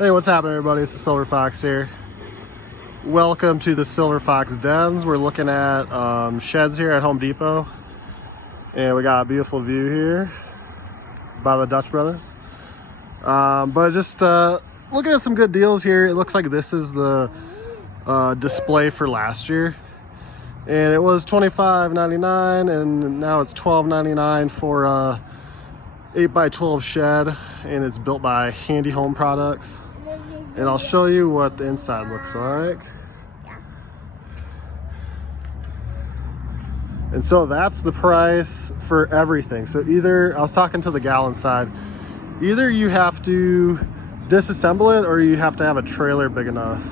Hey, what's happening, everybody? It's the Silverfox here. Welcome to the Silverfox Dens. We're looking at sheds here at Home Depot, and we got a beautiful view here by the Dutch Brothers. But just looking at some good deals here. It looks like this is the display for last year, and it was $25.99, and now it's $12.99 for a 8x12 shed, and it's built by Handy Home Products. And I'll show you what the inside looks like. And so that's the price for everything. So either, I was talking to the gal inside, either you have to disassemble it or you have to have a trailer big enough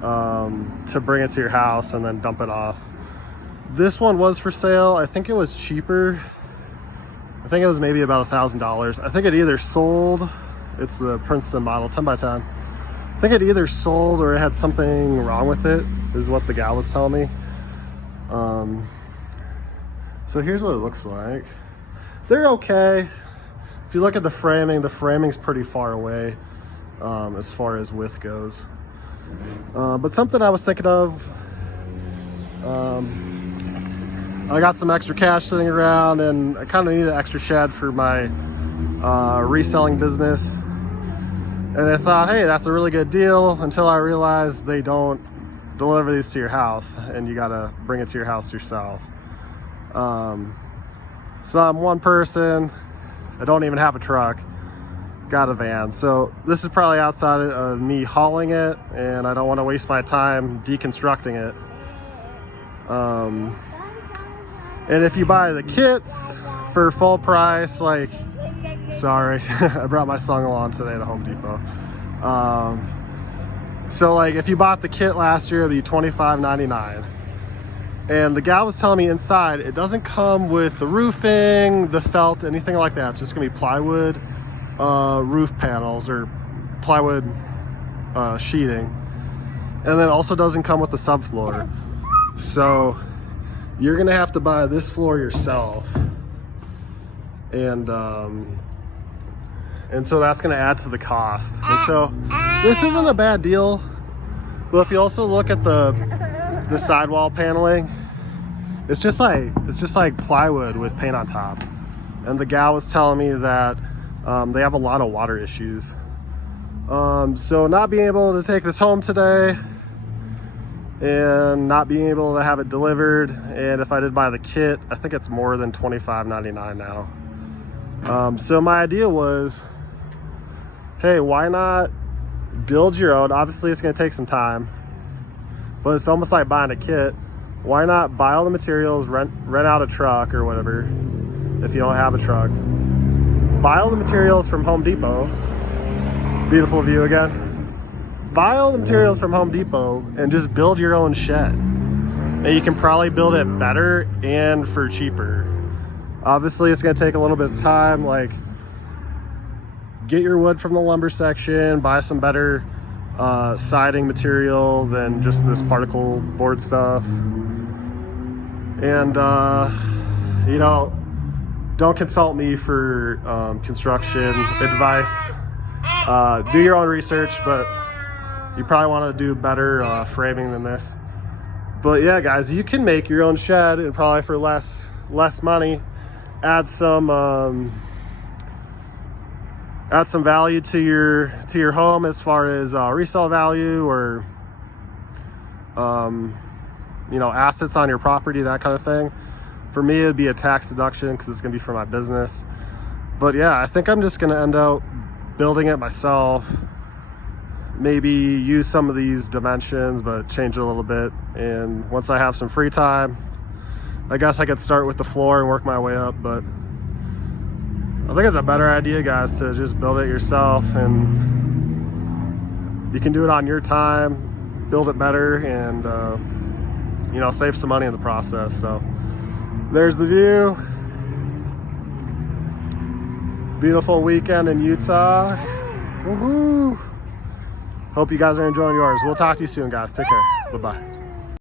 to bring it to your house and then dump it off. This one was for sale. I think it was cheaper. I think it was maybe about $1,000. I think it either sold, it's the Princeton model, 10x10. I think it either sold or it had something wrong with it, is what the gal was telling me. So here's what it looks like. They're okay. If you look at the framing's pretty far away as far as width goes. But something I was thinking of, I got some extra cash sitting around and I kind of need an extra shed for my reselling business. And I thought, hey, that's a really good deal, until I realized they don't deliver these to your house and you gotta bring it to your house yourself. So I'm one person, I don't even have a truck, got a van. So this is probably outside of me hauling it, and I don't want to waste my time deconstructing it. And if you buy the kits for full price, like, sorry, I brought my son along today to Home Depot. So like if you bought the kit last year, it'd be $25.99. And the gal was telling me inside, it doesn't come with the roofing, the felt, anything like that. It's just gonna be plywood roof panels or plywood sheeting. And then it also doesn't come with the subfloor. So you're gonna have to buy this floor yourself. And so that's going to add to the cost. And so this isn't a bad deal, but if you also look at the sidewall paneling, it's just like plywood with paint on top. And the gal was telling me that they have a lot of water issues. So not being able to take this home today and not being able to have it delivered, and if I did buy the kit, I think it's more than $25.99 now. So my idea was, hey, why not build your own? Obviously it's going to take some time, but it's almost like buying a kit. Why not buy all the materials, rent out a truck or whatever if you don't have a truck, buy all the materials from Home Depot. Beautiful view again. Buy all the materials from Home Depot and just build your own shed, and you can probably build it better and for cheaper. Obviously it's going to take a little bit of time. Like, get your wood from the lumber section, buy some better siding material than just this particle board stuff, and you know, don't consult me for construction advice. Do your own research, but you probably want to do better framing than this. But yeah, guys, you can make your own shed, and probably for less money. Add some value to your home as far as resale value, or you know, assets on your property, that kind of thing. For me, it'd be a tax deduction because it's gonna be for my business. But yeah, I think I'm just gonna end up building it myself. Maybe use some of these dimensions, but change it a little bit. And once I have some free time, I guess I could start with the floor and work my way up. But I think it's a better idea, guys, to just build it yourself, and you can do it on your time, build it better, and you know, save some money in the process. So there's the view. Beautiful weekend in Utah. Woohoo! Hope you guys are enjoying yours. We'll talk to you soon, guys. Take care. Bye-bye.